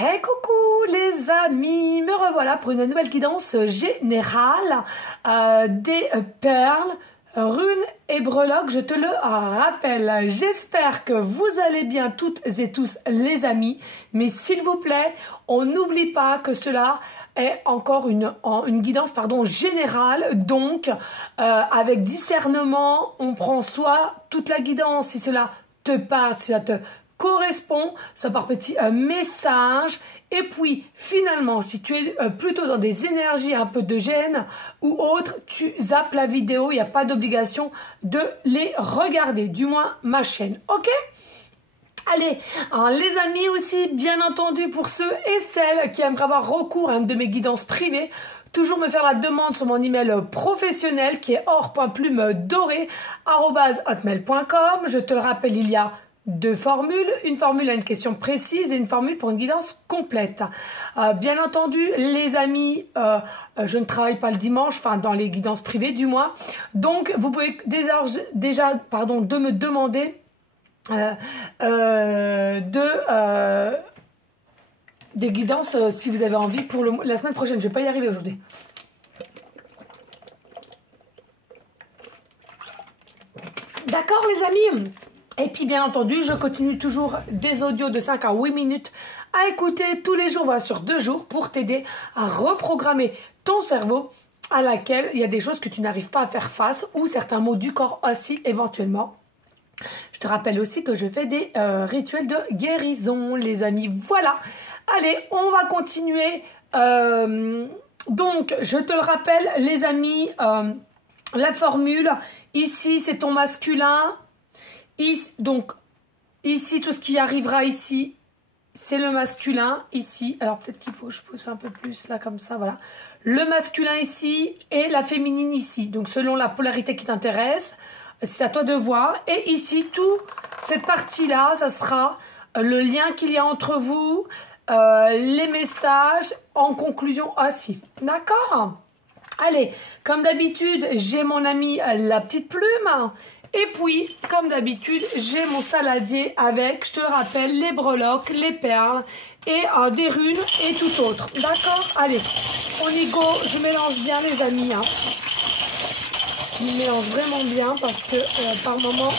Hey coucou les amis, me revoilà pour une nouvelle guidance générale des perles, runes et breloques, je te le rappelle. J'espère que vous allez bien toutes et tous les amis, mais s'il vous plaît, on n'oublie pas que cela est encore une guidance générale, donc avec discernement, on prend soit toute la guidance si cela te parle, si cela te correspond, ça par petits messages. Et puis finalement, si tu es plutôt dans des énergies un peu de gêne ou autre, tu zappes la vidéo, il n'y a pas d'obligation de les regarder, du moins ma chaîne, ok? Allez, alors les amis aussi, bien entendu, pour ceux et celles qui aimeraient avoir recours à une de mes guidances privées, toujours me faire la demande sur mon email professionnel qui est or.plume-dorée@hotmail.com. Je te le rappelle, il y a deux formules, une formule à une question précise et une formule pour une guidance complète. Bien entendu, les amis, je ne travaille pas le dimanche, enfin dans les guidances privées du moins, donc vous pouvez déjà de me demander des guidances si vous avez envie pour la semaine prochaine. Je ne vais pas y arriver aujourd'hui. D'accord les amis? Et puis bien entendu, je continue toujours des audios de 5 à 8 minutes à écouter tous les jours, voilà, sur 2 jours, pour t'aider à reprogrammer ton cerveau à laquelle il y a des choses que tu n'arrives pas à faire face ou certains mots du corps aussi éventuellement. Je te rappelle aussi que je fais des rituels de guérison, les amis. Voilà. Allez, on va continuer. Donc, je te le rappelle, les amis, la formule, ici, c'est ton masculin. Donc, ici, tout ce qui arrivera ici, c'est le masculin, ici. Alors, peut-être qu'il faut que je pousse un peu plus, là, comme ça, voilà. Le masculin ici et la féminine ici. Donc, selon la polarité qui t'intéresse, c'est à toi de voir. Et ici, cette partie-là, ça sera le lien qu'il y a entre vous, les messages, en conclusion aussi. D'accord? Allez, comme d'habitude, j'ai mon ami la petite plume. Et puis, comme d'habitude, j'ai mon saladier avec, je te le rappelle, les breloques, les perles et des runes et tout autre. D'accord? Allez, on y go. Je mélange bien les amis. Hein. Je mélange vraiment bien parce que par moment,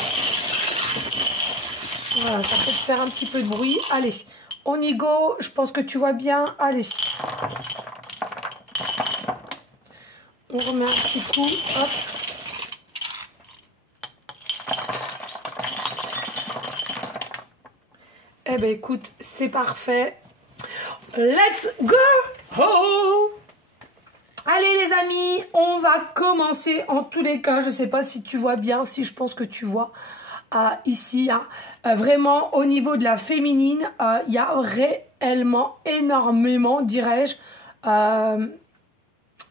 voilà, ça peut faire un petit peu de bruit. Allez, on y go. Je pense que tu vois bien. Allez. On remet un petit coup. Hop. Eh ben écoute, c'est parfait. Let's go! Oh! Allez les amis, on va commencer en tous les cas. Je ne sais pas si tu vois bien, si je pense que tu vois ici. Hein, vraiment au niveau de la féminine, il y a réellement énormément, dirais-je,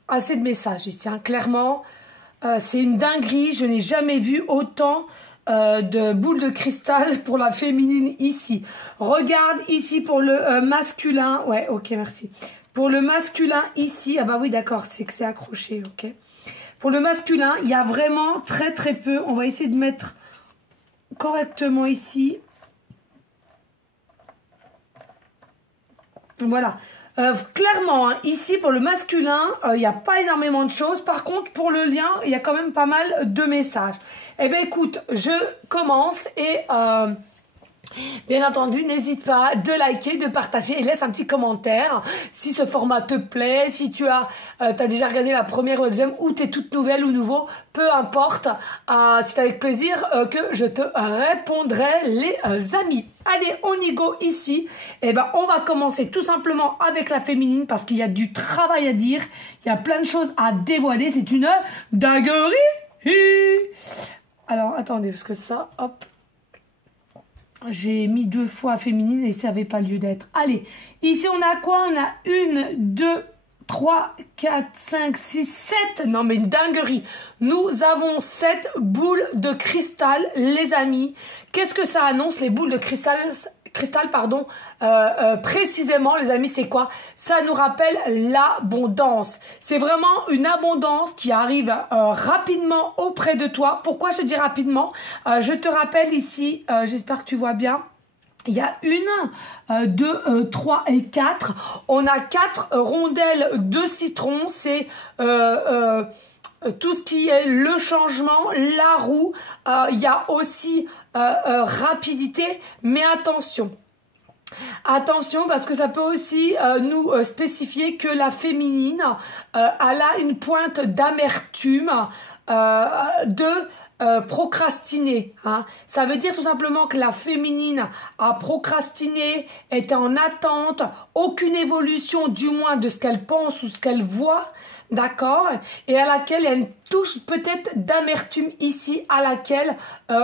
assez de messages ici. Hein, clairement, c'est une dinguerie. Je n'ai jamais vu autant de boules de cristal pour la féminine ici. Regarde ici pour le masculin. Ouais, ok, merci. Pour le masculin ici, ah bah oui, d'accord, c'est que c'est accroché, ok. Pour le masculin, il y a vraiment très très peu. On va essayer de mettre correctement ici. Voilà. Clairement, hein, ici pour le masculin, il n'y a pas énormément de choses. Par contre, pour le lien, il y a quand même pas mal de messages. Eh bien, écoute, je commence et bien entendu, n'hésite pas de liker, de partager et laisse un petit commentaire si ce format te plaît, si tu as déjà regardé la première ou la deuxième ou tu es toute nouvelle ou nouveau, peu importe. C'est avec plaisir que je te répondrai les amis. Allez, on y go ici. Eh ben, on va commencer tout simplement avec la féminine parce qu'il y a du travail à dire, il y a plein de choses à dévoiler. C'est une dinguerie. Alors, attendez, parce que ça, hop. J'ai mis 2 fois féminine et ça n'avait pas lieu d'être. Allez, ici on a quoi? On a 1, 2, 3, 4, 5, 6, 7. Non mais une dinguerie. Nous avons 7 boules de cristal, les amis. Qu'est-ce que ça annonce, les boules de cristal, précisément, les amis, c'est quoi? Ça nous rappelle l'abondance. C'est vraiment une abondance qui arrive rapidement auprès de toi. Pourquoi je dis rapidement? Je te rappelle ici, j'espère que tu vois bien. Il y a 1, 2, 3 et 4. On a 4 rondelles de citron. C'est tout ce qui est le changement, la roue. Il y a aussi rapidité, mais attention. Attention parce que ça peut aussi nous spécifier que la féminine elle a une pointe d'amertume, procrastiner. Hein. Ça veut dire tout simplement que la féminine a procrastiné, est en attente, aucune évolution du moins de ce qu'elle pense ou ce qu'elle voit, d'accord, et à laquelle il y a une touche peut-être d'amertume ici, à laquelle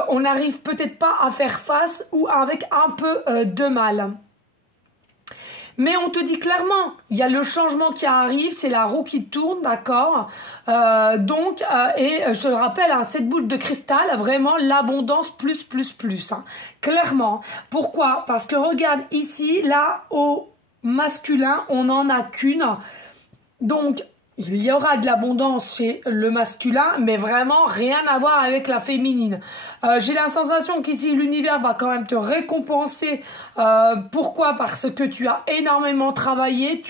on n'arrive peut-être pas à faire face ou avec un peu de mal. Mais on te dit clairement, il y a le changement qui arrive, c'est la roue qui tourne, d'accord. Et je te le rappelle, hein, cette boule de cristal, vraiment l'abondance plus. Hein, clairement. Pourquoi? Parce que regarde ici, là, au masculin, on n'en a qu'une. Donc, il y aura de l'abondance chez le masculin, mais vraiment rien à voir avec la féminine. J'ai la sensation qu'ici, l'univers va quand même te récompenser. Pourquoi? Parce que tu as énormément travaillé,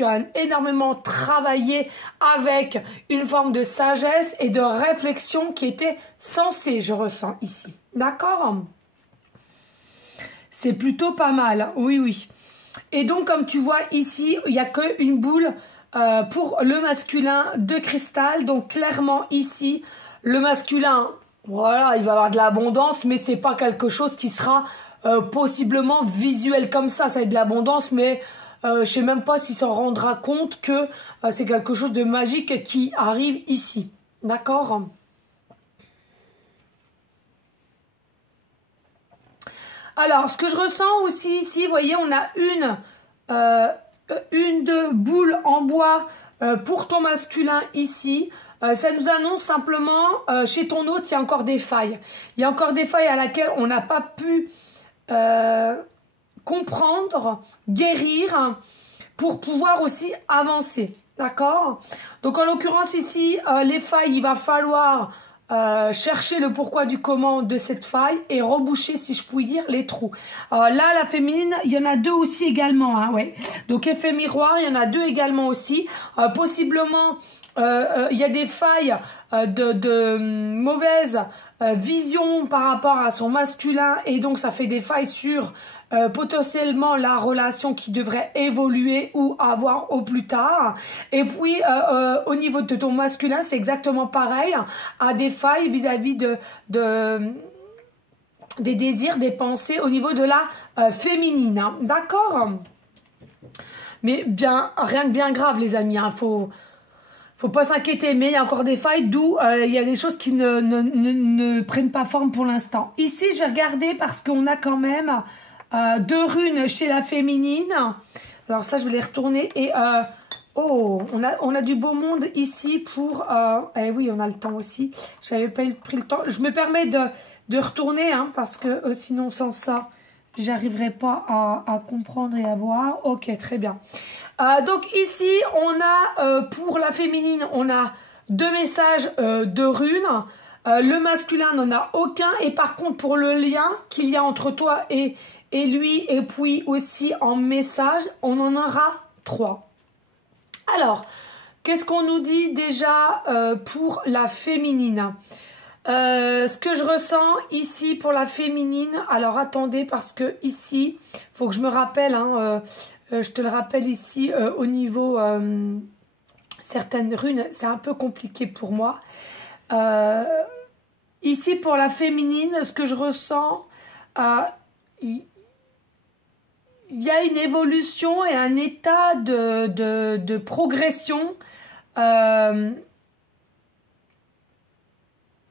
avec une forme de sagesse et de réflexion qui était censée, je ressens ici. D'accord? C'est plutôt pas mal, oui. Et donc, comme tu vois ici, il n'y a qu'une boule pour le masculin de cristal. Donc clairement ici, le masculin, voilà, il va avoir de l'abondance, mais c'est pas quelque chose qui sera possiblement visuel comme ça. Ça va être de l'abondance, mais je sais même pas s'il s'en rendra compte que c'est quelque chose de magique qui arrive ici. D'accord? Alors, ce que je ressens aussi ici, vous voyez, on a une de boule en bois pour ton masculin ici. Ça nous annonce simplement, chez ton autre, il y a encore des failles. Il y a encore des failles à laquelle on n'a pas pu comprendre, guérir, pour pouvoir aussi avancer. D'accord? Donc, en l'occurrence ici, les failles, il va falloir chercher le pourquoi du comment de cette faille et reboucher, si je puis dire, les trous. Là, la féminine, il y en a 2 aussi également. Hein, ouais. Donc, effet miroir, il y en a 2 également aussi. Possiblement, il y a des failles de mauvaise vision par rapport à son masculin et donc ça fait des failles sur potentiellement la relation qui devrait évoluer ou avoir au plus tard. Et puis au niveau de ton masculin, c'est exactement pareil, à des failles vis-à-vis des désirs, des pensées au niveau de la féminine. Hein. D'accord? Mais bien, rien de bien grave les amis, hein. Faut pas s'inquiéter, mais il y a encore des failles, d'où il y a des choses qui ne prennent pas forme pour l'instant. Ici, je vais regarder parce qu'on a quand même 2 runes chez la féminine. Alors ça, je vais les retourner. Et oh, on a du beau monde ici pour... eh oui, on a le temps aussi. J'avais pas pris le temps. Je me permets de retourner, hein, parce que sinon, sans ça, j'arriverai pas à comprendre et à voir. Ok, très bien. Donc ici, on a pour la féminine, on a 2 messages de runes. Le masculin n'en a aucun. Et par contre, pour le lien qu'il y a entre toi et lui, et puis aussi en message, on en aura 3. Alors, qu'est-ce qu'on nous dit déjà pour la féminine? Ce que je ressens ici pour la féminine, alors attendez parce que ici, il faut que je me rappelle, hein, je te le rappelle ici au niveau certaines runes, c'est un peu compliqué pour moi. Ici pour la féminine, ce que je ressens, il y a une évolution et un état de progression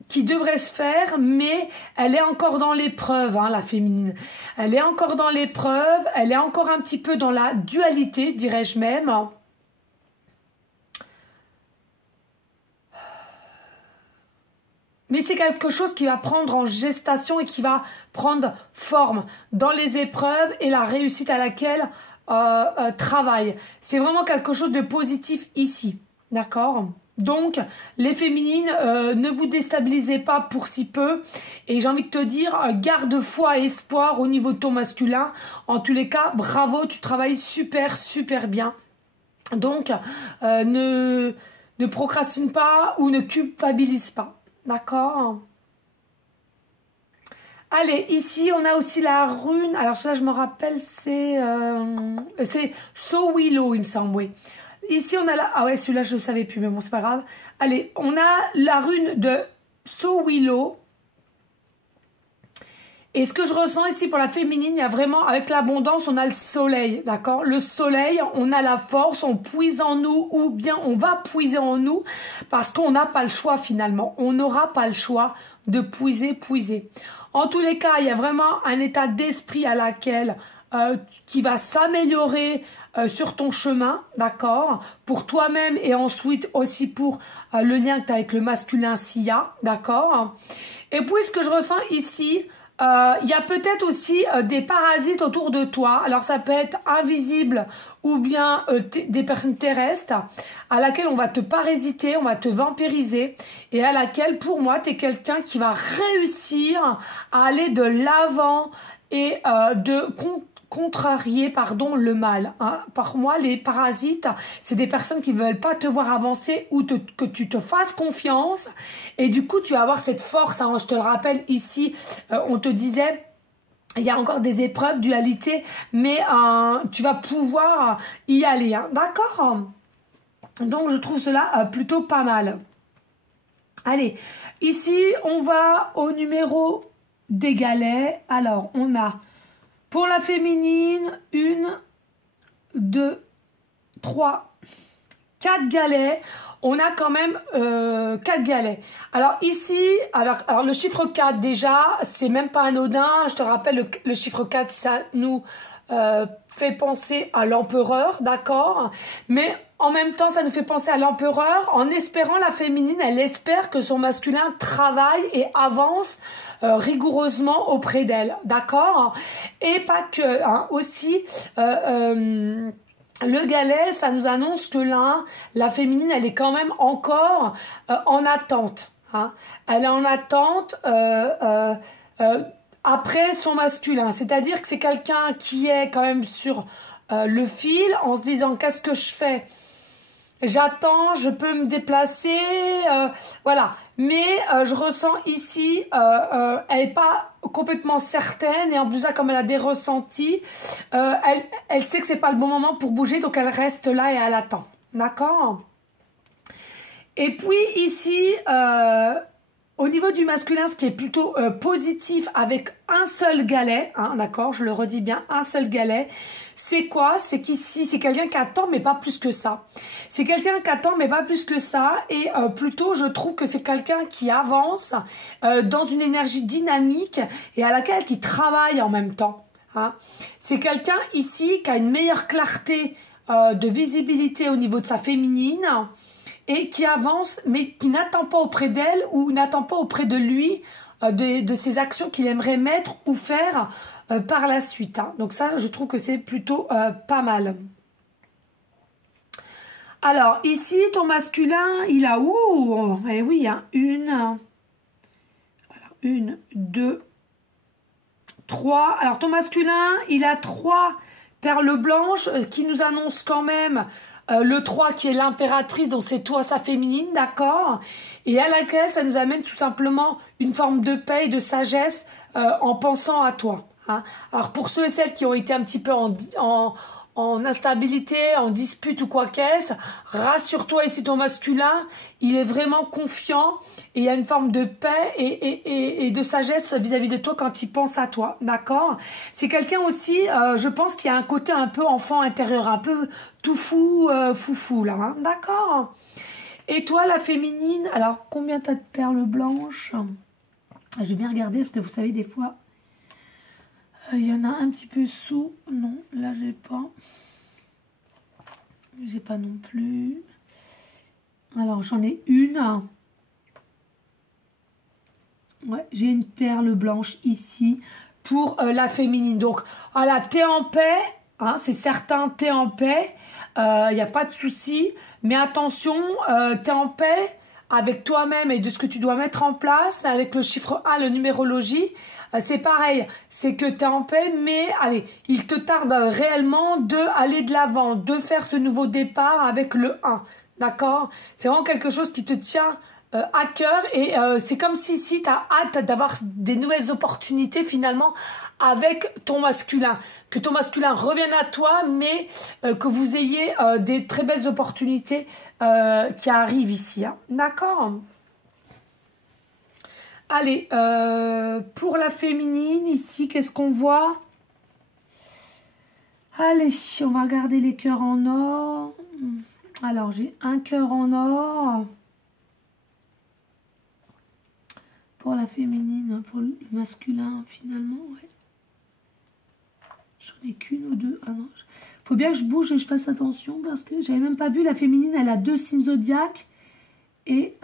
qui devrait se faire, mais elle est encore dans l'épreuve, hein, la féminine. Elle est encore dans l'épreuve, elle est encore un petit peu dans la dualité, dirais-je même. Mais c'est quelque chose qui va prendre en gestation et qui va prendre forme dans les épreuves et la réussite à laquelle travaille. C'est vraiment quelque chose de positif ici. d'accord? Donc, les féminines, ne vous déstabilisez pas pour si peu. Et j'ai envie de te dire, garde foi et espoir au niveau de ton masculin. En tous les cas, bravo, tu travailles super, super bien. Donc, ne procrastine pas ou ne culpabilise pas. D'accord? Allez, ici, on a aussi la rune. Alors, cela, je me rappelle, c'est So Willow, il me semble, oui. Ici, on a la... Ah ouais, celui-là, je ne savais plus, mais bon, c'est pas grave. Allez, on a la rune de So Willow. Et ce que je ressens ici pour la féminine, il y a vraiment, avec l'abondance, on a le soleil, d'accord? Le soleil, on a la force, on puise en nous, ou bien on va puiser en nous, parce qu'on n'a pas le choix finalement. On n'aura pas le choix de puiser. En tous les cas, il y a vraiment un état d'esprit à laquelle qui va s'améliorer sur ton chemin, d'accord? Pour toi-même et ensuite aussi pour le lien que tu as avec le masculin s'il y a, d'accord? Et puis ce que je ressens ici, il y a peut-être aussi des parasites autour de toi. Alors ça peut être invisible ou bien des personnes terrestres à laquelle on va te parasiter, on va te vampiriser et à laquelle pour moi tu es quelqu'un qui va réussir à aller de l'avant et de contrarier pardon le mal. Hein. Par moi, les parasites, c'est des personnes qui ne veulent pas te voir avancer ou que tu te fasses confiance. Et du coup, tu vas avoir cette force. Hein. Je te le rappelle ici, on te disait, il y a encore des épreuves, dualité, mais tu vas pouvoir y aller. Hein. D'accord? Donc, je trouve cela plutôt pas mal. Allez, ici, on va au numéro des galets. Alors, on a... Pour la féminine, 1, 2, 3, 4 galets. On a quand même 4 galets. Alors ici, alors le chiffre 4 déjà, c'est même pas anodin. Je te rappelle, le chiffre 4, ça nous fait penser à l'empereur, d'accord? Mais en même temps, ça nous fait penser à l'empereur en espérant la féminine, elle espère que son masculin travaille et avance rigoureusement auprès d'elle, d'accord? Et pas que, hein, aussi... le galet, ça nous annonce que là, la féminine, elle est quand même encore en attente. Hein. Elle est en attente après son masculin. C'est-à-dire que c'est quelqu'un qui est quand même sur le fil en se disant qu'est-ce que je fais? J'attends, je peux me déplacer, voilà. Mais je ressens ici, elle n'est pas complètement certaine et en plus comme elle a des ressentis, elle sait que c'est pas le bon moment pour bouger, donc elle reste là et elle attend. D'accord? Et puis ici, au niveau du masculin, ce qui est plutôt positif avec un seul galet, hein, d'accord, je le redis bien, un seul galet, c'est quoi? C'est qu'ici, c'est quelqu'un qui attend, mais pas plus que ça. C'est quelqu'un qui attend, mais pas plus que ça. Et plutôt, je trouve que c'est quelqu'un qui avance dans une énergie dynamique et à laquelle il travaille en même temps. Hein. C'est quelqu'un ici qui a une meilleure clarté de visibilité au niveau de sa féminine et qui avance, mais qui n'attend pas auprès d'elle ou n'attend pas auprès de lui de ses actions qu'il aimerait mettre ou faire par la suite. Hein. Donc ça, je trouve que c'est plutôt pas mal. Alors, ici, ton masculin, il a... Ouh, eh oui, hein, 1, 2, 3. Alors, ton masculin, il a 3 perles blanches qui nous annoncent quand même... le 3 qui est l'impératrice, donc c'est toi sa féminine, d'accord? Et à laquelle ça nous amène tout simplement une forme de paix et de sagesse en pensant à toi. Hein. Alors pour ceux et celles qui ont été un petit peu en instabilité, en dispute ou quoi qu'est-ce, rassure-toi ici ton masculin, il est vraiment confiant et il y a une forme de paix et de sagesse vis-à-vis de toi quand il pense à toi, d'accord? C'est quelqu'un aussi, je pense, qui a un côté un peu enfant intérieur, un peu tout fou, foufou là, hein, d'accord? Et toi la féminine, alors combien t'as de perles blanches? Je vais bien regarder parce que vous savez des fois... Il y en a un petit peu sous. Non, là, j'ai pas. J'ai pas non plus. Alors, j'en ai une. Ouais, j'ai une perle blanche ici pour la féminine. Donc, voilà, t'es en paix. hein, c'est certain, tu es en paix, il n'y a pas de souci, mais attention, tu es en paix avec toi-même et de ce que tu dois mettre en place, avec le chiffre 1, la numérologie, c'est pareil, c'est que tu es en paix, mais allez, il te tarde réellement d'aller de l'avant, de faire ce nouveau départ avec le 1, d'accord? C'est vraiment quelque chose qui te tient à cœur et c'est comme si tu as hâte d'avoir des nouvelles opportunités finalement avec ton masculin. Que ton masculin revienne à toi, mais que vous ayez des très belles opportunités qui arrivent ici. Hein. D'accord? Allez, pour la féminine, ici, qu'est-ce qu'on voit? Allez, on va regarder les cœurs en or. Alors, j'ai un cœur en or. Pour la féminine, pour le masculin, finalement, ouais. J'en ai qu'une ou deux. Ah non. Faut bien que je bouge et je fasse attention parce que j'avais même pas vu. La féminine, elle a 2 signes zodiaques. Et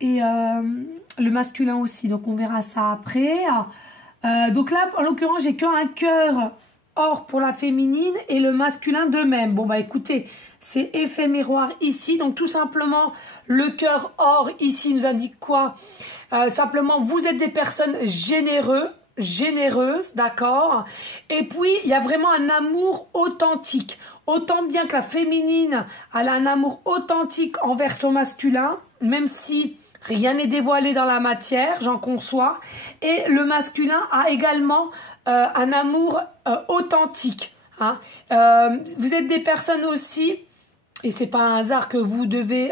le masculin aussi. Donc, on verra ça après. Donc là, en l'occurrence, j'ai qu'un cœur or pour la féminine et le masculin de même. Bon, bah écoutez, c'est effet miroir ici. Donc, tout simplement, le cœur or ici nous indique quoi? Simplement, vous êtes des personnes généreuses, d'accord? Et puis, il y a vraiment un amour authentique. Autant bien que la féminine, elle a un amour authentique envers son masculin, même si rien n'est dévoilé dans la matière, j'en conçois. Et le masculin a également un amour authentique. Hein. Vous êtes des personnes aussi, et c'est pas un hasard que vous devez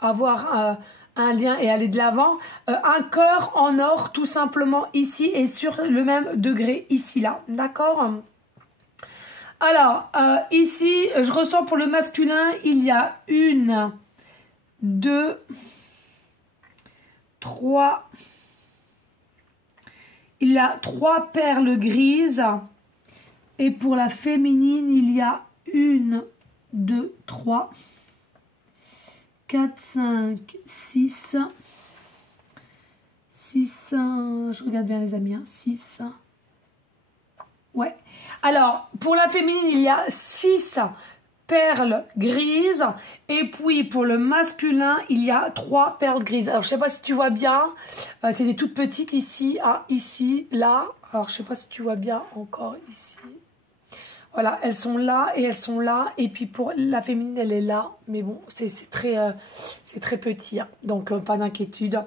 avoir un lien et aller de l'avant, un cœur en or tout simplement ici et sur le même degré ici là, d'accord? Alors ici je ressens pour le masculin il y a 1, 2, 3, il y a 3 perles grises et pour la féminine il y a 1, 2, 3, 4, 5, 6, 6, je regarde bien les amis, hein, 6, ouais. Alors, pour la féminine, il y a 6 perles grises, et puis pour le masculin, il y a 3 perles grises. Alors, je sais pas si tu vois bien, c'est des toutes petites ici, ici, là. Alors, je sais pas si tu vois bien encore ici. Voilà, elles sont là et elles sont là. Et puis pour la féminine, elle est là. Mais bon, c'est très petit. Hein, donc, pas d'inquiétude.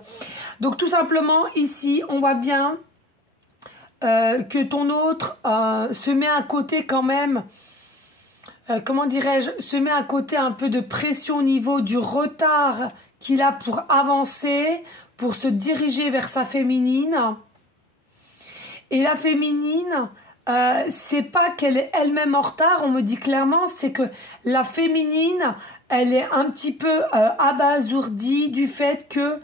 Donc, tout simplement, ici, on voit bien que ton autre se met à côté quand même. Comment dirais-je? Se met à côté un peu de pression au niveau du retard qu'il a pour avancer, pour se diriger vers sa féminine. Et la féminine... c'est pas qu'elle est elle-même en retard, on me dit clairement, c'est que la féminine, elle est un petit peu abasourdie du fait que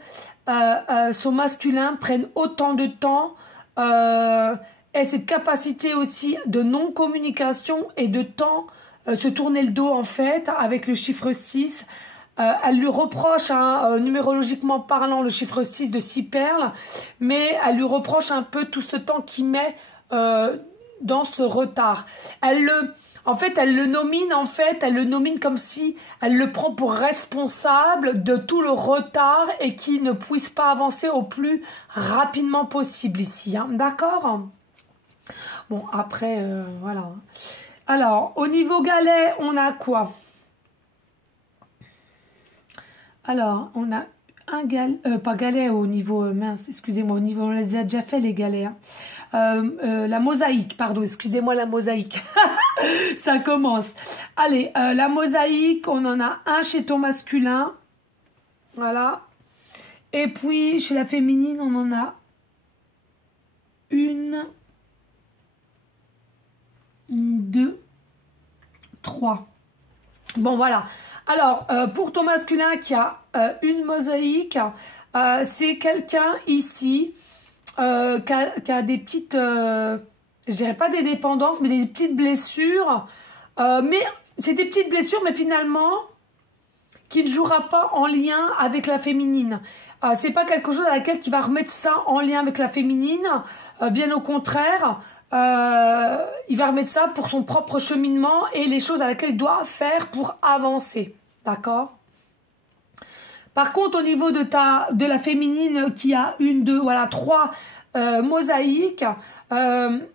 son masculin prenne autant de temps et cette capacité aussi de non-communication et de temps se tourner le dos en fait avec le chiffre 6. Elle lui reproche, hein, numérologiquement parlant, le chiffre 6 de 6 perles, mais elle lui reproche un peu tout ce temps qu'il met dans ce retard. En fait, elle le nomine comme si elle le prend pour responsable de tout le retard et qu'il ne puisse pas avancer au plus rapidement possible ici. Hein, d'accord? Bon, après, voilà. Alors, au niveau galet, on a quoi? Alors, on a un galet, pas galet au niveau, mince, excusez-moi, au niveau, on les a déjà fait les galets, hein. La mosaïque, pardon, excusez-moi, la mosaïque. Ça commence. Allez, la mosaïque, on en a un chez ton masculin. Voilà. Et puis, chez la féminine, on en a 1, 2, 3. Bon, voilà. Alors, pour ton masculin qui a une mosaïque, c'est quelqu'un ici qui a des petites, je dirais pas des dépendances, mais des petites blessures. Mais c'est des petites blessures, mais finalement, qui ne jouera pas en lien avec la féminine. C'est pas quelque chose à laquelle tu vas remettre ça en lien avec la féminine. Bien au contraire, il va remettre ça pour son propre cheminement et les choses à laquelle il doit faire pour avancer. D'accord? Par contre, au niveau de la féminine qui a une, deux, voilà, trois mosaïques, elle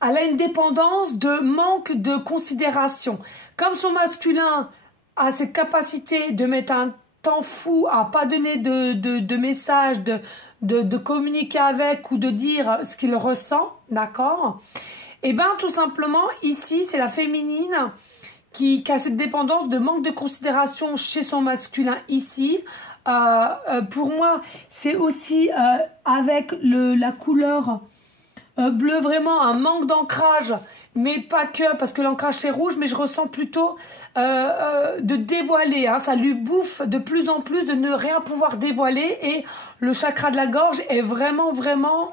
a une dépendance de manque de considération. Comme son masculin a cette capacité de mettre un temps fou à pas donner de messages, de communiquer avec ou de dire ce qu'il ressent, d'accord? Et bien, tout simplement, ici, c'est la féminine qui a cette dépendance de manque de considération chez son masculin ici. Pour moi, c'est aussi avec la couleur bleu, vraiment un manque d'ancrage, mais pas que, parce que l'ancrage c'est rouge, mais je ressens plutôt de dévoiler, hein, ça lui bouffe de plus en plus de ne rien pouvoir dévoiler, et le chakra de la gorge est vraiment, vraiment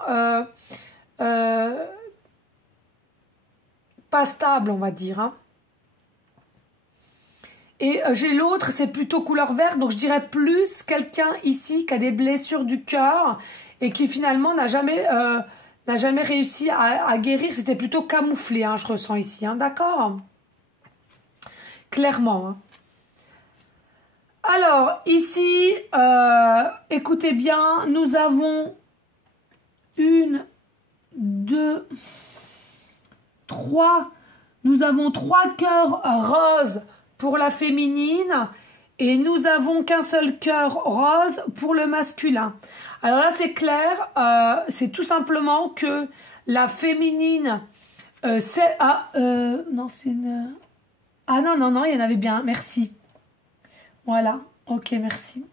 pas stable, on va dire, hein. Et j'ai l'autre, c'est plutôt couleur verte, donc je dirais plus quelqu'un ici qui a des blessures du cœur et qui finalement n'a jamais réussi à guérir. C'était plutôt camouflé, hein, je ressens ici, hein, d'accord? Clairement. Hein. Alors, ici, écoutez bien, nous avons 1, 2, 3. Nous avons 3 cœurs roses pour la féminine et nous avons qu'un seul cœur rose pour le masculin. Alors là, c'est clair, c'est tout simplement que la féminine, c'est... non, c'est une... Ah non, non, non, il y en avait bien, merci. Voilà, ok, merci.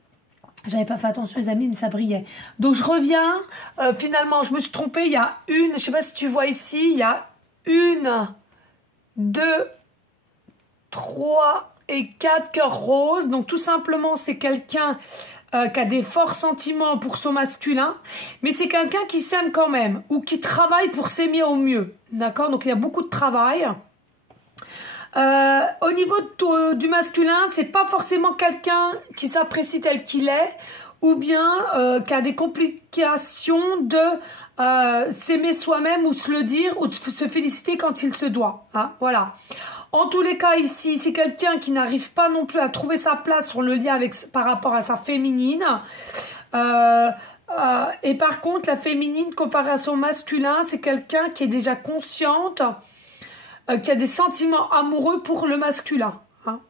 J'avais pas fait attention les amis, mais ça brillait. Donc je reviens, finalement, je me suis trompée, il y a une, je sais pas si tu vois ici, il y a 1, 2, 3 et 4 cœurs roses. Donc tout simplement, c'est quelqu'un qui a des forts sentiments pour son masculin, mais c'est quelqu'un qui s'aime quand même, ou qui travaille pour s'aimer au mieux. D'accord? Donc il y a beaucoup de travail. Au niveau du masculin, c'est pas forcément quelqu'un qui s'apprécie tel qu'il est, ou bien qui a des complications de s'aimer soi-même, ou se le dire, ou de se féliciter quand il se doit. Hein, voilà. En tous les cas, ici, c'est quelqu'un qui n'arrive pas non plus à trouver sa place sur le lien par rapport à sa féminine. Et par contre, la féminine, comparée à son masculin, c'est quelqu'un qui est déjà consciente, qui a des sentiments amoureux pour le masculin. Hein,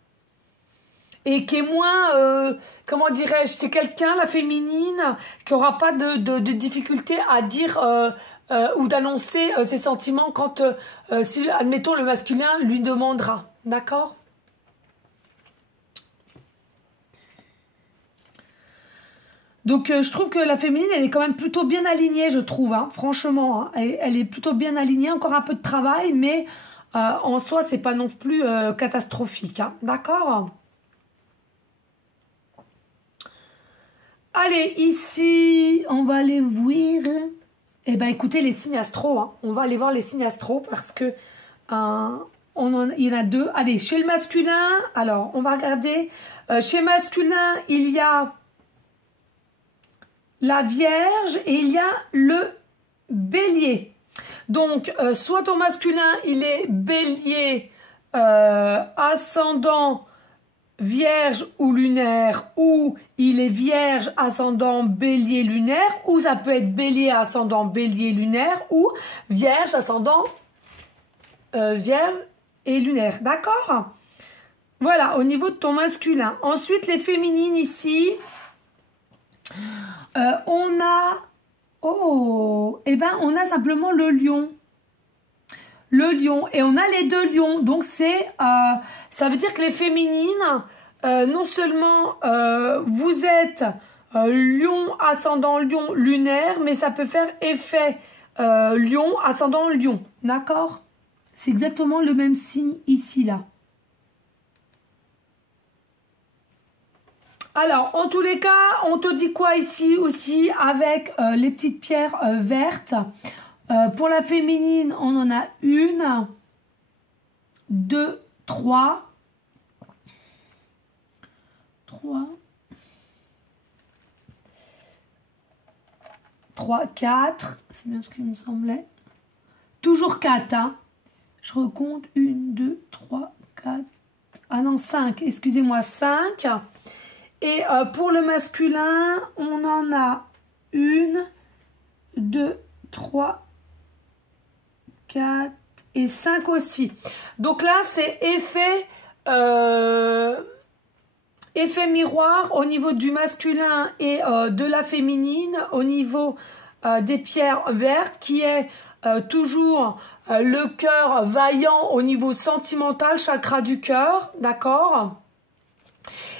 et qui est moins, comment dirais-je, c'est quelqu'un, la féminine, qui n'aura pas de difficulté à dire... ou d'annoncer ses sentiments quand, si, admettons, le masculin lui demandera. D'accord? Donc, je trouve que la féminine, elle est quand même plutôt bien alignée, je trouve. Hein, franchement, hein, elle est plutôt bien alignée. Encore un peu de travail, mais en soi, c'est pas non plus catastrophique. Hein, d'accord? Allez, ici, on va aller voir... Eh bien, écoutez, les signes astro, hein. On va aller voir les signes astro parce que il y en a 2. Allez, chez le masculin, alors, on va regarder. Chez masculin, il y a la Vierge et il y a le Bélier. Donc, soit ton masculin, il est Bélier, ascendant Vierge ou lunaire, ou il est Vierge ascendant Bélier lunaire, ou ça peut être Bélier ascendant Bélier lunaire, ou Vierge ascendant Vierge et lunaire. D'accord? Voilà, au niveau de ton masculin. Ensuite, les féminines ici, on a... Oh, eh ben, on a simplement le lion. Le lion, et on a les 2 lions, donc c'est, ça veut dire que les féminines, non seulement vous êtes lion, ascendant lion, lunaire, mais ça peut faire effet lion, ascendant lion, d'accord? C'est exactement le même signe ici, là. Alors, en tous les cas, on te dit quoi ici aussi, avec les petites pierres vertes? Pour la féminine, on en a 1, 2, 3. 3, 4. C'est bien ce qu'il me semblait. toujours 4, hein. Je recompte 1, 2, 3, 4. Ah non, 5, excusez-moi, 5. Et pour le masculin, on en a 1, 2, 3, 4 et 5 aussi. Donc là, c'est effet miroir au niveau du masculin et de la féminine, au niveau des pierres vertes, qui est toujours le cœur vaillant au niveau sentimental, chakra du cœur, d'accord?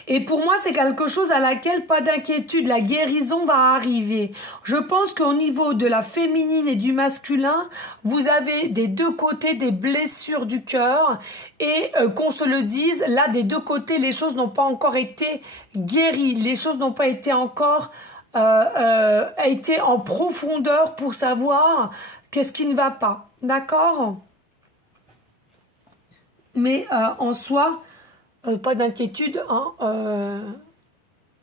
Et pour moi, c'est quelque chose à laquelle pas d'inquiétude, la guérison va arriver. Je pense qu'au niveau de la féminine et du masculin, vous avez des deux côtés des blessures du cœur. Et qu'on se le dise, là, des deux côtés, les choses n'ont pas encore été guéries. Les choses n'ont pas été encore été en profondeur pour savoir qu'est-ce qui ne va pas. D'accord? Mais en soi... pas d'inquiétude, hein,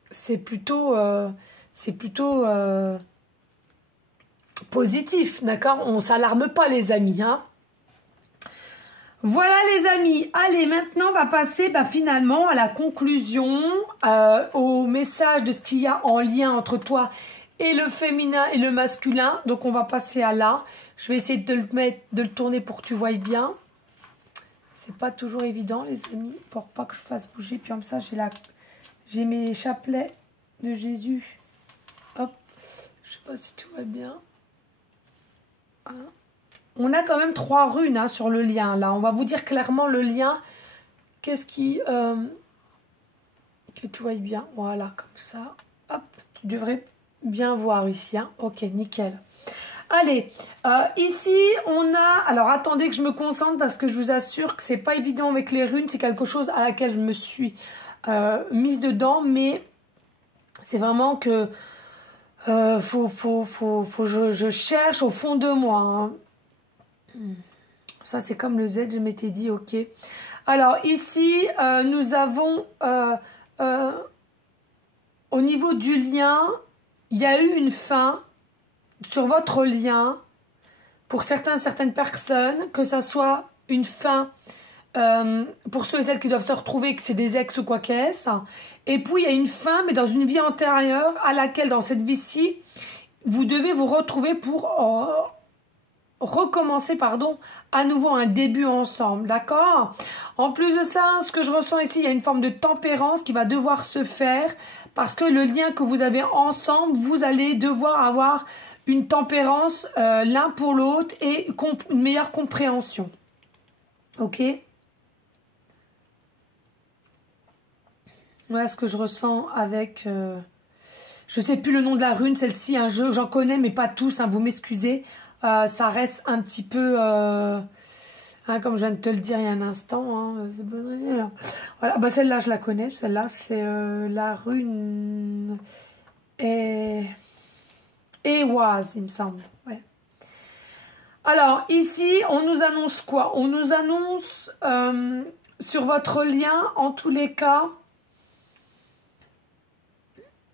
c'est plutôt positif, d'accord? On s'alarme pas les amis, hein. Voilà les amis, allez maintenant on va passer finalement à la conclusion, au message de ce qu'il y a en lien entre toi et le féminin et le masculin. Donc on va passer à là, je vais essayer de le tourner pour que tu voyes bien. C'est pas toujours évident les amis, pour pas que je fasse bouger. Puis comme ça j'ai mes chapelets de Jésus. Hop, je sais pas si tout va bien. Hein. On a quand même 3 runes hein, sur le lien là. On va vous dire clairement le lien. Qu'est-ce qui... que tu vois bien. Voilà, comme ça. Hop, tu devrais bien voir ici. Hein. Ok, nickel. Allez, ici on a... Alors attendez que je me concentre parce que je vous assure que c'est pas évident avec les runes. C'est quelque chose à laquelle je me suis mise dedans. Mais c'est vraiment que je cherche au fond de moi. Hein. Ça c'est comme le Z, je m'étais dit ok. Alors ici nous avons au niveau du lien, il y a eu une fin sur votre lien, pour certaines personnes, que ça soit une fin pour ceux et celles qui doivent se retrouver, que c'est des ex ou quoi qu'est-ce. Et puis il y a une fin, mais dans une vie antérieure, à laquelle dans cette vie-ci, vous devez vous retrouver pour recommencer, pardon, à nouveau un début ensemble, d'accord? En plus de ça, ce que je ressens ici, il y a une forme de tempérance qui va devoir se faire, parce que le lien que vous avez ensemble, vous allez devoir avoir une tempérance l'un pour l'autre et une meilleure compréhension. Ok? Voilà ce que je ressens avec... je sais plus le nom de la rune, celle-ci, hein, j'en connais, mais pas tous, hein, vous m'excusez. Ça reste un petit peu... hein, comme je viens de te le dire il y a un instant. Hein, voilà, bah celle-là, je la connais. Celle-là, c'est la rune... Éoise, il me semble. Ouais. Alors, ici, on nous annonce quoi? On nous annonce sur votre lien, en tous les cas,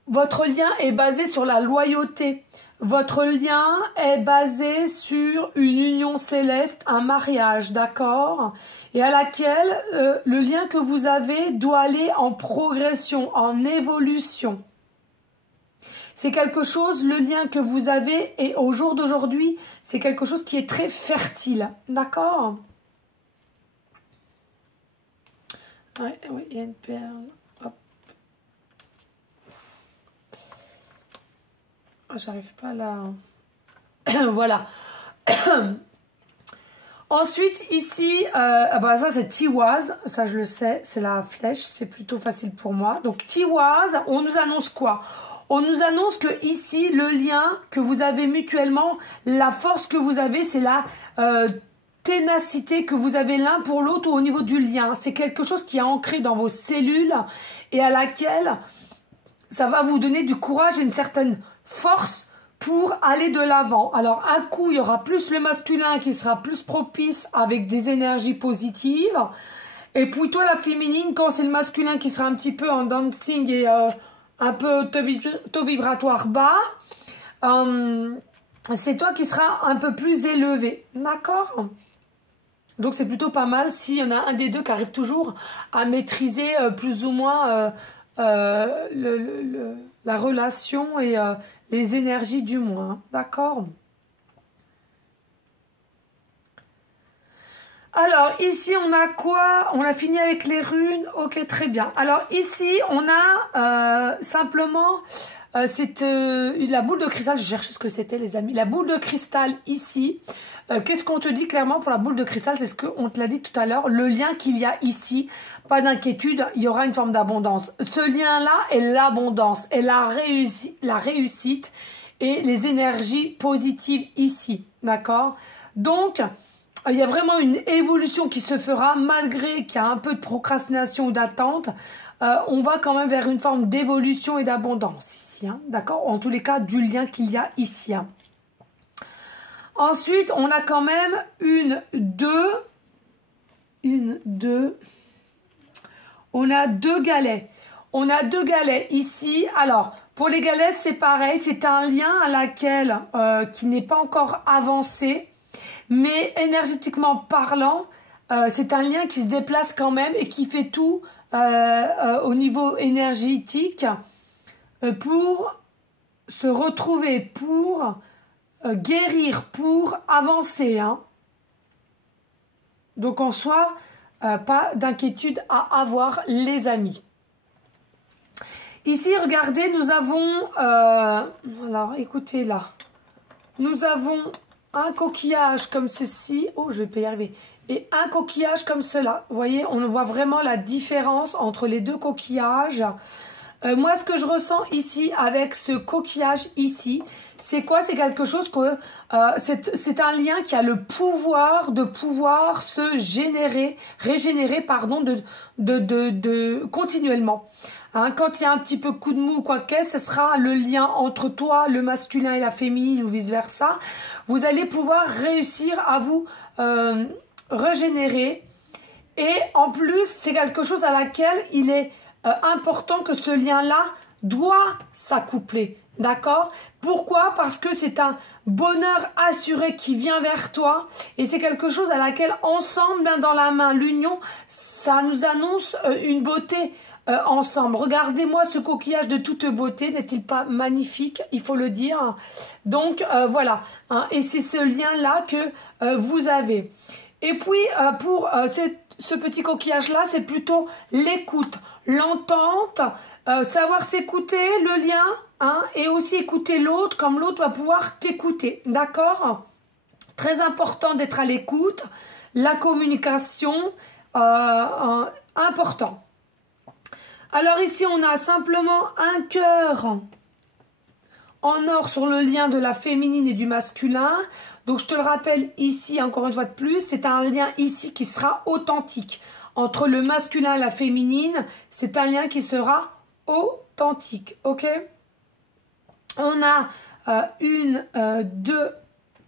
votre lien est basé sur la loyauté. Votre lien est basé sur une union céleste, un mariage, d'accord? Et à laquelle le lien que vous avez doit aller en progression, en évolution. C'est quelque chose, le lien que vous avez, et au jour d'aujourd'hui, c'est quelque chose qui est très fertile. D'accord? Ouais, oui, il y a une perle. Hop. J'arrive pas là. Voilà. Ensuite, ici, ça c'est Tiwaz. Ça, je le sais, c'est la flèche. C'est plutôt facile pour moi. Donc, Tiwaz, on nous annonce quoi? On nous annonce que ici, le lien que vous avez mutuellement, la force que vous avez, c'est la ténacité que vous avez l'un pour l'autre au niveau du lien. C'est quelque chose qui est ancré dans vos cellules et à laquelle ça va vous donner du courage et une certaine force pour aller de l'avant. Alors, un coup, il y aura plus le masculin qui sera plus propice avec des énergies positives. Et puis, toi, la féminine, quand c'est le masculin qui sera un petit peu en dancing et... un peu taux vibratoire bas, c'est toi qui seras un peu plus élevé. D'accord? Donc c'est plutôt pas mal s'il y en a un des deux qui arrive toujours à maîtriser plus ou moins la relation et les énergies du moins. D'accord? Alors ici on a quoi? On a fini avec les runes. Ok, très bien. Alors ici on a simplement c'est la boule de cristal. Je cherchais ce que c'était les amis. La boule de cristal ici. Qu'est-ce qu'on te dit clairement pour la boule de cristal? C'est ce qu'on te l'a dit tout à l'heure. Le lien qu'il y a ici, pas d'inquiétude, il y aura une forme d'abondance. Ce lien-là est l'abondance, est la réussite et les énergies positives ici. D'accord? Donc, il y a vraiment une évolution qui se fera malgré qu'il y a un peu de procrastination ou d'attente. On va quand même vers une forme d'évolution et d'abondance ici. Hein, d'accord? En tous les cas, du lien qu'il y a ici. Hein. Ensuite, on a quand même on a deux galets. On a deux galets ici. Alors, pour les galets, c'est pareil. C'est un lien à laquelle qui n'est pas encore avancé. Mais énergétiquement parlant, c'est un lien qui se déplace quand même et qui fait tout au niveau énergétique pour se retrouver, pour guérir, pour avancer. Hein. Donc en soi, pas d'inquiétude à avoir les amis. Ici, regardez, nous avons... alors écoutez là. Nous avons un coquillage comme ceci. Oh, je vais pas y arriver. Et un coquillage comme cela. Vous voyez, on voit vraiment la différence entre les deux coquillages. Moi, ce que je ressens ici avec ce coquillage ici, c'est quoi? C'est quelque chose que c'est un lien qui a le pouvoir de pouvoir se régénérer, pardon, continuellement. Hein, quand il y a un petit peu coup de mou ou quoi que ce sera le lien entre toi, le masculin et la féminine ou vice versa. Vous allez pouvoir réussir à vous régénérer. Et en plus, c'est quelque chose à laquelle il est important que ce lien-là doit s'accoupler. D'accord? Pourquoi? Parce que c'est un bonheur assuré qui vient vers toi. Et c'est quelque chose à laquelle, ensemble, main dans la main, l'union, ça nous annonce une beauté ensemble. Regardez-moi ce coquillage de toute beauté. N'est-il pas magnifique? Il faut le dire. Donc, voilà. Hein, et c'est ce lien-là que vous avez. Et puis, pour ce petit coquillage-là, c'est plutôt l'écoute, l'entente, savoir s'écouter, le lien, hein, et aussi écouter l'autre comme l'autre va pouvoir t'écouter. D'accord? Très important d'être à l'écoute, la communication, important. Alors ici, on a simplement un cœur en or sur le lien de la féminine et du masculin. Donc, je te le rappelle ici, encore une fois de plus, c'est un lien ici qui sera authentique. Entre le masculin et la féminine, c'est un lien qui sera authentique. Ok? On a deux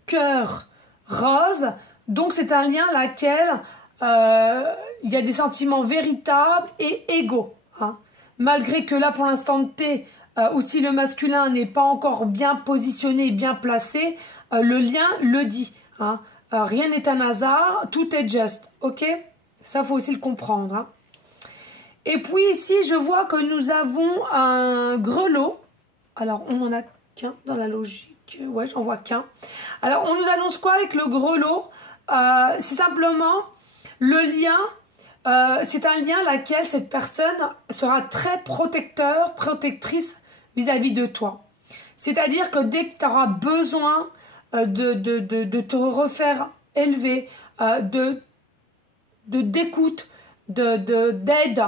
cœurs roses. Donc, c'est un lien à laquelle il y a des sentiments véritables et égaux. Hein. Malgré que là, pour l'instant T, ou si le masculin n'est pas encore bien positionné, bien placé, le lien le dit. Hein. Rien n'est un hasard, tout est juste. Ok? Ça, faut aussi le comprendre. Hein. Et puis ici, je vois que nous avons un grelot. Alors, on n'en a qu'un dans la logique. Ouais, j'en vois qu'un. Alors, on nous annonce quoi avec le grelot? C'est simplement le lien. C'est un lien à laquelle cette personne sera très protectrice vis-à-vis de toi. C'est-à-dire que dès que tu auras besoin de te refaire élever, d'écoute, d'aide,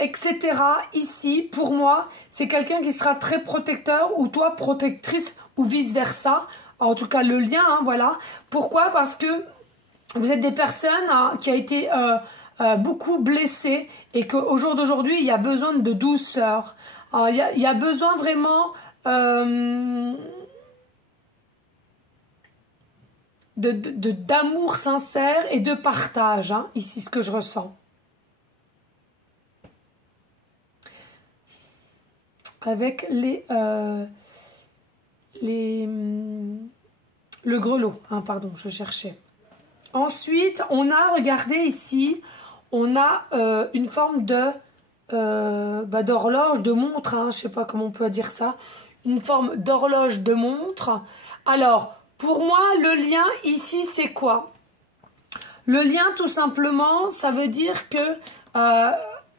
etc. Ici, pour moi, c'est quelqu'un qui sera très protecteur ou toi protectrice ou vice-versa. En tout cas, le lien, hein, voilà. Pourquoi? Parce que vous êtes des personnes qui ont été beaucoup blessées et qu'au jour d'aujourd'hui, il y a besoin de douceur. Il y a besoin vraiment d'amour sincère et de partage. Hein, ici, ce que je ressens. Avec les Le grelot, hein, pardon, je cherchais. Ensuite, on a, regardez ici, on a une forme de d'horloge, de montre, hein, je ne sais pas comment on peut dire ça. Une forme d'horloge de montre. Alors, pour moi, le lien ici, c'est quoi? Le lien, tout simplement, ça veut dire que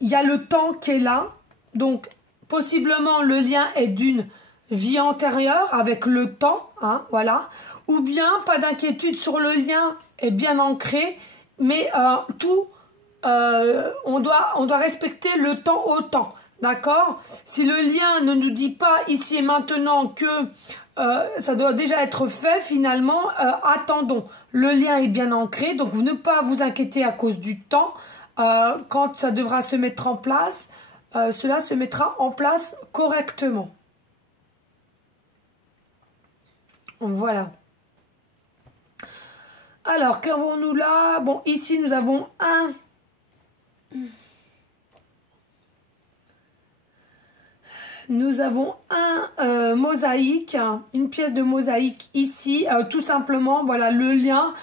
il y a le temps qui est là. Donc, possiblement, le lien est d'une vie antérieure avec le temps, hein, voilà. Ou bien, pas d'inquiétude sur le lien, est bien ancré, mais on doit respecter le temps au temps, d'accord? Si le lien ne nous dit pas ici et maintenant que ça doit déjà être fait, finalement, attendons. Le lien est bien ancré, donc ne pas vous inquiéter à cause du temps. Quand ça devra se mettre en place, cela se mettra en place correctement. Voilà. Alors, qu'avons-nous là? Bon, ici, nous avons un mosaïque, une pièce de mosaïque ici. Tout simplement, voilà, le lien.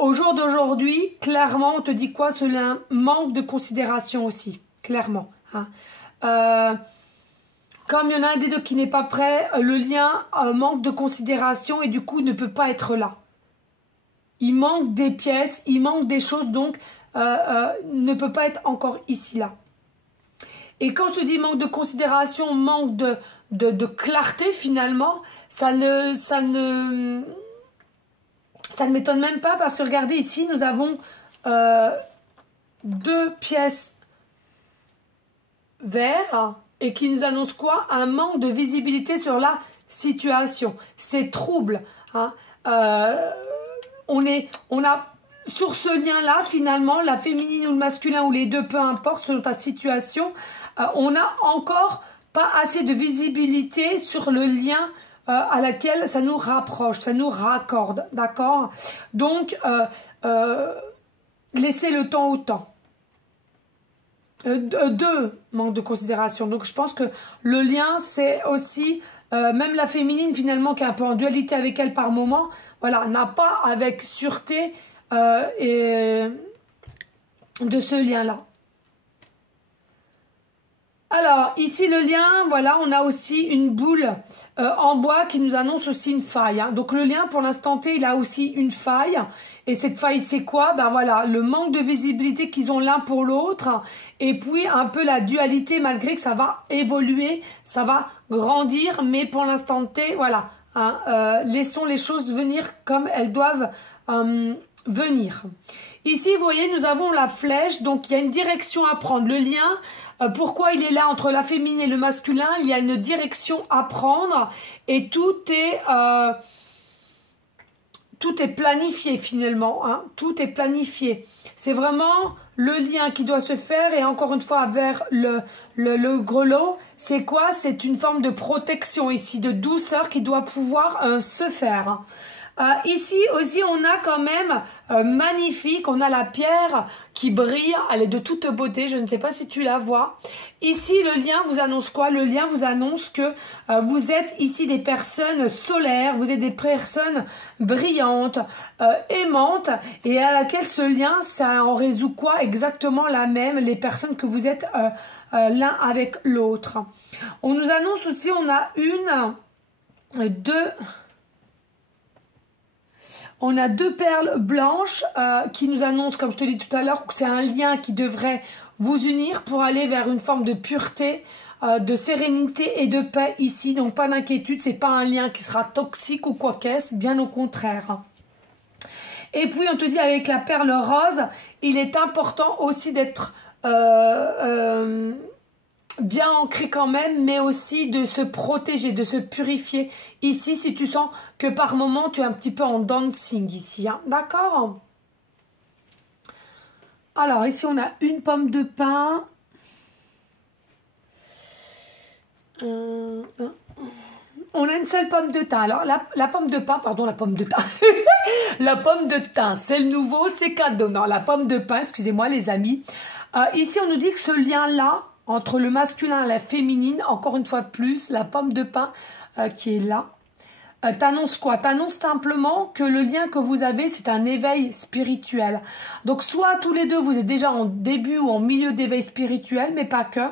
Au jour d'aujourd'hui, clairement, on te dit quoi? Ce lien manque de considération aussi, clairement. Hein. Comme il y en a un des deux qui n'est pas prêt, le lien manque de considération et du coup ne peut pas être là. Il manque des pièces, il manque des choses, donc ne peut pas être encore ici, là. Et quand je te dis manque de considération, manque de clarté, finalement, ça ne m'étonne même pas parce que regardez ici, nous avons deux pièces vertes et qui nous annoncent quoi? Un manque de visibilité sur la situation. C'est trouble, hein. On a sur ce lien-là, finalement, la féminine ou le masculin ou les deux, peu importe, selon ta situation, on n'a encore pas assez de visibilité sur le lien à laquelle ça nous rapproche, ça nous raccorde, d'accord? Donc, laissez le temps au temps. Deux, manque de considération. Donc, je pense que le lien, c'est aussi, même la féminine, finalement, qui est un peu en dualité avec elle par moment, voilà, n'a pas avec sûreté et de ce lien-là. Alors, ici, le lien, voilà, on a aussi une boule en bois qui nous annonce aussi une faille. Hein. Donc, le lien, pour l'instant T, il a aussi une faille. Et cette faille, c'est quoi? Ben voilà, le manque de visibilité qu'ils ont l'un pour l'autre. Et puis, un peu la dualité, malgré que ça va évoluer, ça va grandir. Mais pour l'instant T, voilà, hein, laissons les choses venir comme elles doivent venir. Ici, vous voyez, nous avons la flèche. Donc, il y a une direction à prendre. Le lien... pourquoi il est là entre la féminine et le masculin? Il y a une direction à prendre et tout est planifié finalement. Hein, tout est planifié. C'est vraiment le lien qui doit se faire et encore une fois vers le grelot. C'est quoi? C'est une forme de protection ici, de douceur qui doit pouvoir se faire. Ici aussi on a quand même magnifique, on a la pierre qui brille, elle est de toute beauté, je ne sais pas si tu la vois. Ici le lien vous annonce quoi? Le lien vous annonce que vous êtes ici des personnes solaires, vous êtes des personnes brillantes, aimantes et à laquelle ce lien ça en résout quoi? Exactement la même, les personnes que vous êtes l'un avec l'autre. On nous annonce aussi, on a on a deux perles blanches qui nous annoncent, comme je te l'ai dit tout à l'heure, que c'est un lien qui devrait vous unir pour aller vers une forme de pureté, de sérénité et de paix ici. Donc pas d'inquiétude, c'est pas un lien qui sera toxique ou quoi qu'est-ce, bien au contraire. Et puis on te dit avec la perle rose, il est important aussi d'être bien ancré quand même, mais aussi de se protéger, de se purifier. Ici, si tu sens que par moment, tu es un petit peu en dancing ici, hein, d'accord? Alors, ici, on a une pomme de pin. On a une seule pomme de thym. Alors, la pomme de pin, pardon, la pomme de thym. La pomme de thym, c'est le nouveau, c'est cadeau. Non, la pomme de pin, excusez-moi les amis. Ici, on nous dit que ce lien-là, entre le masculin et la féminine, encore une fois de plus, la pomme de pin qui est là. t'annonce quoi? T'annonce simplement que le lien que vous avez, c'est un éveil spirituel. Donc, soit tous les deux, vous êtes déjà en début ou en milieu d'éveil spirituel, mais pas que.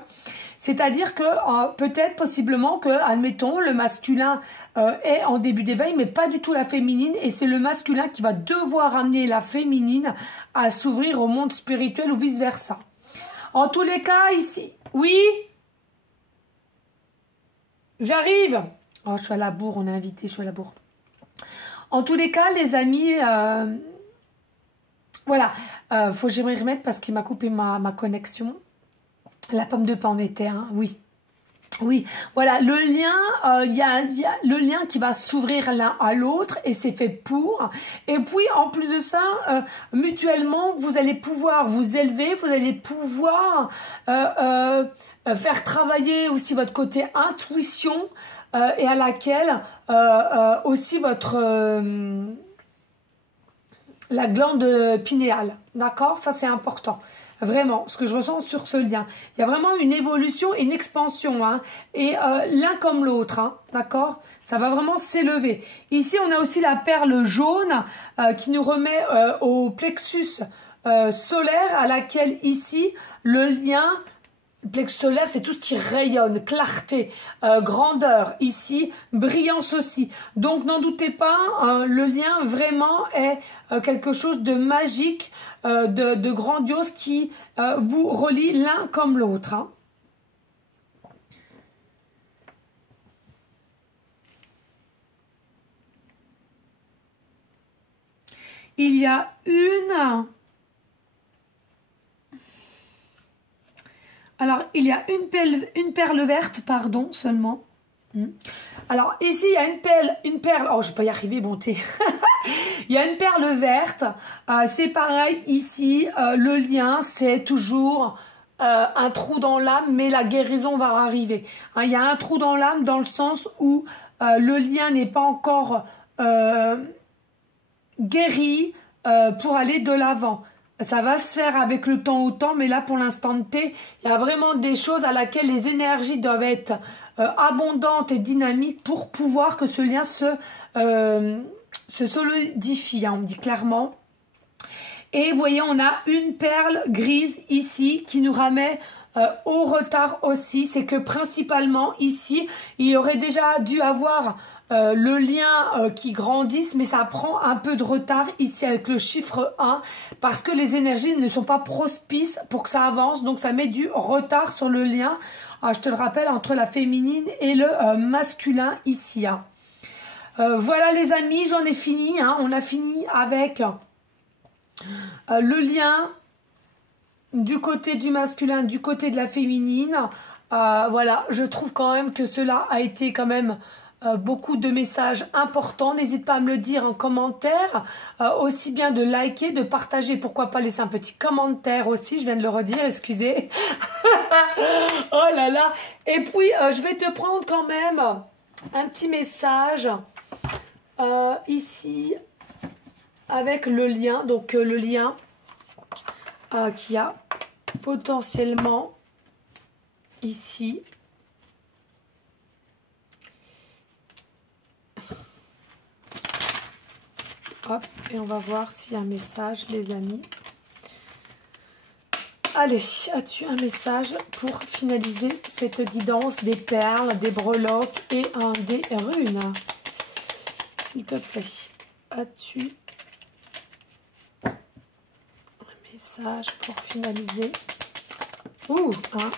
C'est-à-dire que peut-être, possiblement, que, admettons, le masculin est en début d'éveil, mais pas du tout la féminine. Et c'est le masculin qui va devoir amener la féminine à s'ouvrir au monde spirituel ou vice-versa. En tous les cas, ici... Oui? J'arrive. Oh, je suis à la bourre, on est invité, je suis à la bourre. En tous les cas, les amis... voilà, faut que je m'y remette parce qu'il m'a coupé ma connexion. La pomme de pain en était, hein, oui. Oui, voilà, le lien, il y a le lien qui va s'ouvrir l'un à l'autre et c'est fait pour. Et puis, en plus de ça, mutuellement, vous allez pouvoir vous élever, vous allez pouvoir faire travailler aussi votre côté intuition et à laquelle aussi votre... la glande pinéale, d'accord? Ça, c'est important. Vraiment, ce que je ressens sur ce lien. Il y a vraiment une évolution et une expansion, hein, et l'un comme l'autre, hein, d'accord? Ça va vraiment s'élever. Ici, on a aussi la perle jaune qui nous remet au plexus solaire, à laquelle ici, le lien... Le plexus solaire, c'est tout ce qui rayonne, clarté, grandeur, ici, brillance aussi. Donc, n'en doutez pas, le lien vraiment est quelque chose de magique, de grandiose qui vous relie l'un comme l'autre. Hein. Il y a Alors, il y a une perle verte, pardon, seulement. Alors, ici, il y a une perle... Oh, je ne vais pas y arriver, bonté. Il y a une perle verte. C'est pareil, ici, le lien, c'est toujours un trou dans l'âme, mais la guérison va arriver. Hein, il y a un trou dans l'âme dans le sens où le lien n'est pas encore guéri pour aller de l'avant. Ça va se faire avec le temps au temps, mais là, pour l'instant T, il y a vraiment des choses à laquelle les énergies doivent être abondantes et dynamiques pour pouvoir que ce lien se solidifie, hein, on dit clairement. Et vous voyez, on a une perle grise ici qui nous ramène au retard aussi. C'est que principalement ici, il aurait déjà dû avoir... le lien qui grandisse, mais ça prend un peu de retard ici avec le chiffre 1 parce que les énergies ne sont pas propices pour que ça avance, donc ça met du retard sur le lien, je te le rappelle, entre la féminine et le masculin ici. Hein. Voilà les amis, j'en ai fini, hein. On a fini avec le lien du côté du masculin, du côté de la féminine. Voilà, je trouve quand même que cela a été quand même... beaucoup de messages importants. N'hésite pas à me le dire en commentaire, aussi bien de liker, de partager, pourquoi pas laisser un petit commentaire aussi, je viens de le redire, excusez. Oh là là. Et puis je vais te prendre quand même un petit message ici avec le lien, donc le lien qui a potentiellement ici. Hop, et on va voir s'il y a un message, les amis. Allez, as-tu un message pour finaliser cette guidance des perles, des breloques et des runes? S'il te plaît, as-tu un message pour finaliser? Ouh, un.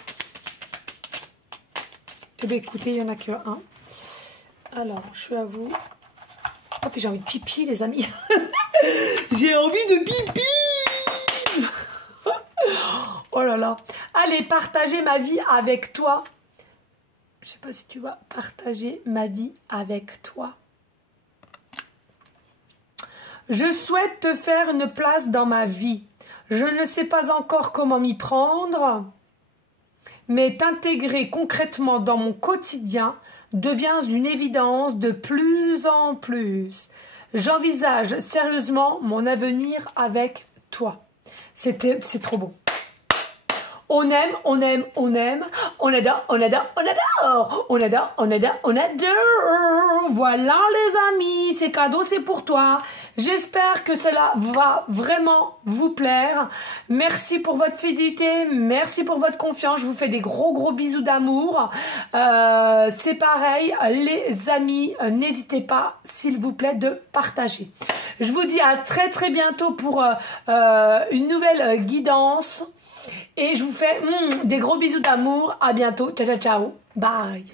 Eh bien, écoutez, il n'y en a que un. Alors, je suis à vous. Oh, puis j'ai envie de pipi, les amis. J'ai envie de pipi. Oh là là. Allez, partager ma vie avec toi. Je sais pas si tu vas partager ma vie avec toi. Je souhaite te faire une place dans ma vie. Je ne sais pas encore comment m'y prendre, mais t'intégrer concrètement dans mon quotidien devient une évidence de plus en plus. J'envisage sérieusement mon avenir avec toi. C'est trop beau. On aime, on aime, on aime. On adore, on adore, on adore. On adore, on adore, on adore. Voilà les amis, c'est cadeau, c'est pour toi. J'espère que cela va vraiment vous plaire. Merci pour votre fidélité, merci pour votre confiance. Je vous fais des gros bisous d'amour. C'est pareil, les amis, n'hésitez pas, s'il vous plaît, de partager. Je vous dis à très bientôt pour une nouvelle guidance. Et je vous fais des gros bisous d'amour. À bientôt. Ciao, ciao, ciao. Bye.